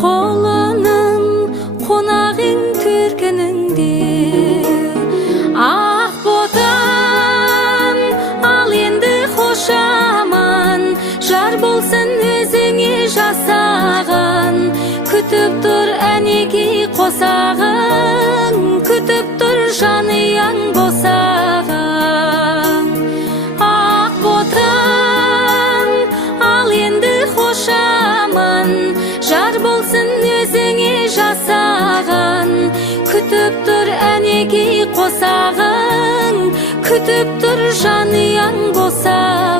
қолының қонағың төркініңде ақ ботам ал енді хош аман жар болсын өзіңе жасаған күтіп тұр әнекей қосағың күтіп тұр жанұяң босағаң ақ ботам ал енді хош аман жар болсын өзіңе жасаған күтіп тұр әнекей қосағың күтіп тұр жанұяң босағаң